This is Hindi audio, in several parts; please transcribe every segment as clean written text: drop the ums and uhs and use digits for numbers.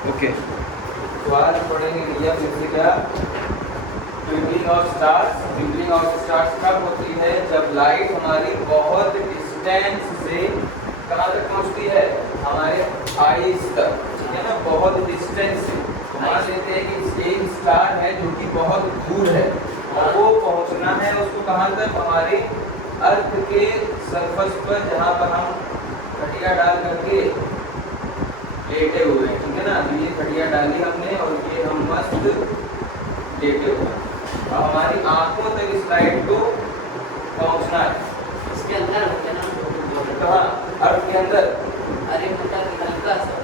ओके, तो आज पढ़ेंगे भैया फिर से क्या, twinkling of stars. Twinkling of stars कब होती है? जब लाइट हमारी बहुत डिस्टेंस से कहाँ तक पहुँचती है? हमारे आईज तक, ठीक है ना, बहुत डिस्टेंस से। तो मान लेते हैं कि एक स्टार है जो कि बहुत दूर है और वो पहुँचना है उसको कहाँ तक? हमारे अर्थ के सरफेस पर, जहाँ पर हम खटिया डाल करके लेटे हुए हैं, ठीक है ना। तो ये खटिया डाली हमने और ये हम मस्त लेटे हुए हैं। अब हमारी आंखों तक इस लाइट को पहुंचना है। इसके अंदर होते ना कहाँ? अर्थ के अंदर। अरे मोटा हल्का सा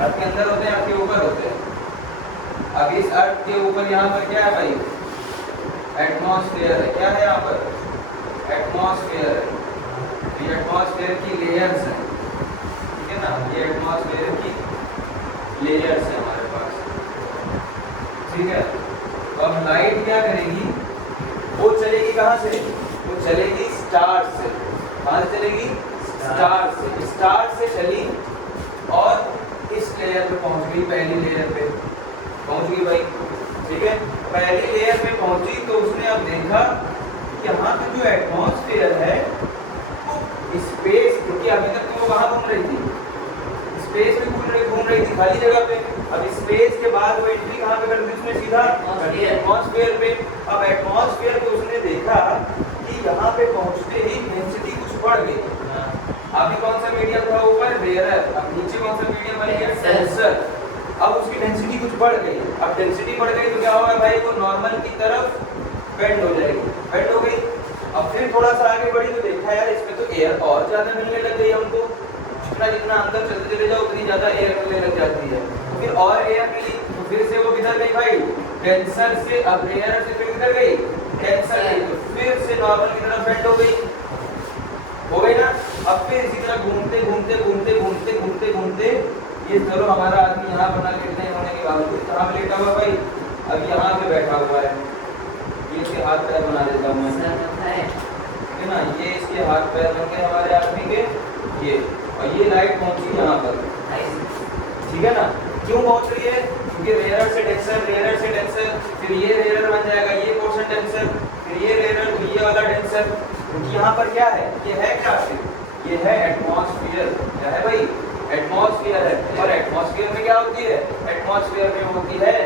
अर्थ के अंदर होते हैं, अर्थ के ऊपर होते हैं। अब इस अर्थ के ऊपर यहाँ पर क्या है भाई? एटमॉस्फेयर है। क्या है यहाँ पर? एटमॉस्फेयर है। ये एटमॉस्फेयर की लेयर्स है, ठीक है ना। ये एटमॉस्फेयर की लेयर्स है हमारे पास, ठीक है। तो अब लाइट क्या करेगी? वो चलेगी कहाँ से? वो चलेगी स्टार से। कहाँ से चलेगी? स्टार से। स्टार से चली और इस लेयर पे पहुंच गई, पहली लेयर पे पहुंच गई भाई, ठीक है। पहली लेयर पे पहुंची तो उसने अब देखा कि यहाँ पे जो एटमॉस्फेयर है वो स्पेस, क्योंकि अभी तक तो वो कहाँ घूम रही थी? स्पेस में घूम रही थी, खाली जगह पे। अब स्पेस के बाद वो एंट्री कहाँ पे कर दी उसने? सीधा एटमॉस्फेयर पे। अब एटमॉस्फेयर पे उसने देखा कि यहाँ पे पहुँचते ही डेंसिटी कुछ बढ़ गई। अभी कौन सा मीडियम था ऊपर? रेयर। अब नीचे कौन सा मीडियम बन गया? सेंसर। अब उसकी डेंसिटी कुछ बढ़ गई। अब डेंसिटी बढ़ गई तो क्या होगा भाई? वो नॉर्मल की तरफ बेंड हो जाएगी। बेंड हो गई। अब फिर थोड़ा सा आगे बढ़ी तो देखा यार इसमें तो एयर और ज्यादा मिलने लग गई हमको। जितना जितना अंदर चलते चले जाओ उतनी ज्यादा एयर मिलने लग जाती है। तो फिर और एयर मिली तो फिर से वो किधर गई भाई? टेंसर से। अब रेयर से फिर किधर गई? टेंसर गई। तो फिर से नॉर्मल की तरफ बेंड हो गई ना। अब फिर इसी तरह घूमते घूमते घूमते घूमते घूमते घूमते ये चलो हमारा आदमी यहाँ बना लेटने होने के बावजूद कहाँ पे लेटा हुआ भाई? अब यहाँ पे बैठा हुआ है। ये इसके हाथ पैर बना देता हूँ मैं, है ना। ये इसके हाथ पैर बन गए हमारे आदमी के, ये। और ये लाइट पहुंची यहाँ पर, ठीक है ना। क्यों पहुंच रही है? क्योंकि रेयर से डेंसर, रेयर से डेंसर, फिर ये रेयर बन जाएगा, ये पोर्शन डेंसर, फिर ये रेयर तो ये वाला डेंसर। क्योंकि यहाँ पर क्या है? ये है क्या? ये है एटमॉस्फेयर। क्या है भाई? एटमॉस्फेयर है। और एटमॉस्फेयर में क्या होती है? एटमॉस्फेयर में होती है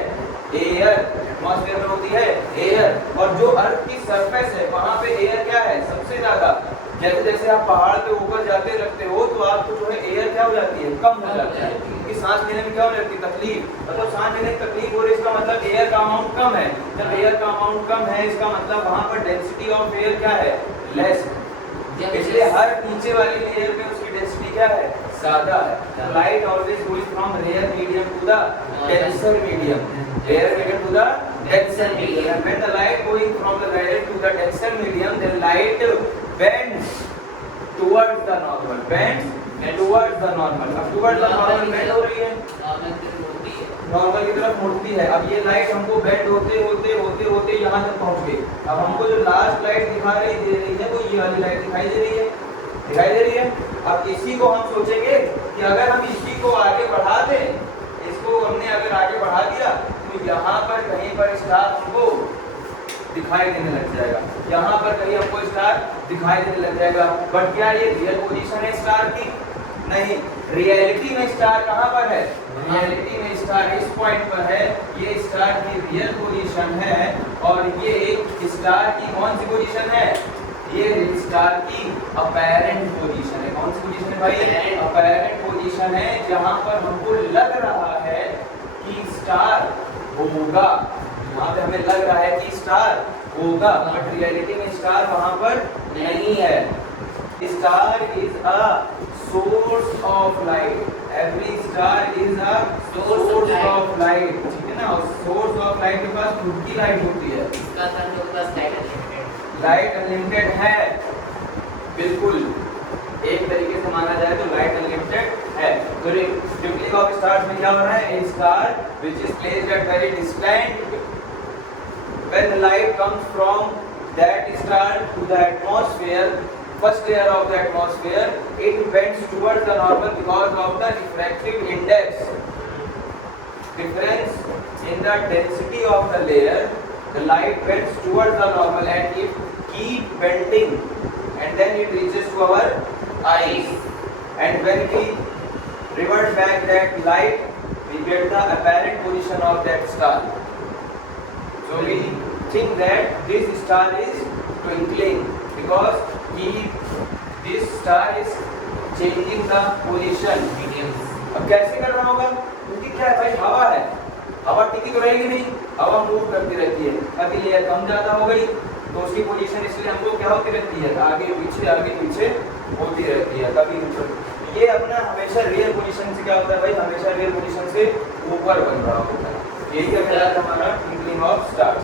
एयर। एटमॉस्फेयर में होती है एयर। और जो अर्थ की सरफेस है वहां पे एयर क्या है? सबसे ज्यादा। जैसे जैसे आप पहाड़ पे ऊपर जाते लगते हो तो आपको जो है एयर क्या हो जाती है? कम हो जाती है। क्योंकि सांस लेने में क्या हो जाती है? तकलीफ। मतलब सांस लेने में तकलीफ हो रही है, इसका मतलब एयर का अमाउंट कम है। जब एयर का अमाउंट कम है इसका मतलब वहां पर डेंसिटी ऑफ एयर क्या है? लेस है। इसलिए हर नीचे वाली लेयर में उसकी डेंसिटी क्या है? ज्यादा है। Light always going from rare medium to the denser medium, rare medium to the denser medium. When the light going from the rarer to the denser medium, then light bends towards the normal. Bends towards the normal. अब towards the normal bend हो रही है, नॉर्मल की तरफ मुड़ती है। अब ये लाइट हमको बेंड होते होते होते होते यहाँ तक पहुँच गई। अब हमको जो लास्ट लाइट दिखा रही दे रही है वो ये वाली लाइट दिखाई दे रही है, दिखाई दे रही है। अब इसी को हम सोचेंगे कि अगर हम इसी को आगे बढ़ा दें, इसको हमने अगर आगे बढ़ा दिया तो यहाँ पर कहीं पर स्टार हमको दिखाई देने लग जाएगा। यहाँ पर कहीं हमको स्टार दिखाई देने लग जाएगा। बट क्या ये रियल पोजीशन है स्टार की? नहीं। रियलिटी में स्टार कहाँ पर है? रियलिटी में स्टार इस पॉइंट पर है। ये स्टार की रियल पोजीशन है और ये एक स्टार की कौन सी पोजीशन है? ये स्टार की अपैरेंट पोजीशन है। कौन सी पोजीशन है भाई? अपैरेंट पोजीशन है, जहां पर हमको लग रहा है कि स्टार होगा। यहाँ पे हमें लग रहा है कि स्टार होगा, बट रियलिटी में स्टार वहां पर नहीं है। Star is a source of light. Every star is a source of light, ठीक है ना। और सोर्स ऑफ लाइट के पास खुद की लाइट होती है। लाइट अनलिमिटेड है, बिल्कुल। एक तरीके से माना जाए तो लाइट अनलिमिटेड है। तो ट्विंकलिंग ऑफ स्टार्स में क्या हो रहा है? A star which is placed at very distant, when the light comes from that star to the atmosphere, first layer of the atmosphere, it bends towards the normal because of the refractive index. Difference in the density of the layer, the light bends towards the normal and it keep bending, and then it reaches to our eyes. And when we revert back that light, we get the apparent position of that star. So we think that this star is twinkling because this star is changing the position. अब कैसे कर रहा होगा? क्योंकि क्या है भाई, हवा है, हवा टिकी तो रहेगी नहीं, हवा मूव करती रहती है। कभी लेयर कम ज्यादा हो गई तो उसकी पोजीशन इसलिए हमको क्या होती रहती है, आगे पीछे होती रहती है। कभी ये अपना हमेशा रियल पोजीशन से क्या होता है भाई, हमेशा रियल पोजीशन से ऊपर बन रहा होता है। यही क्या कहलाता है हमारा ट्विंकलिंग ऑफ स्टार्स।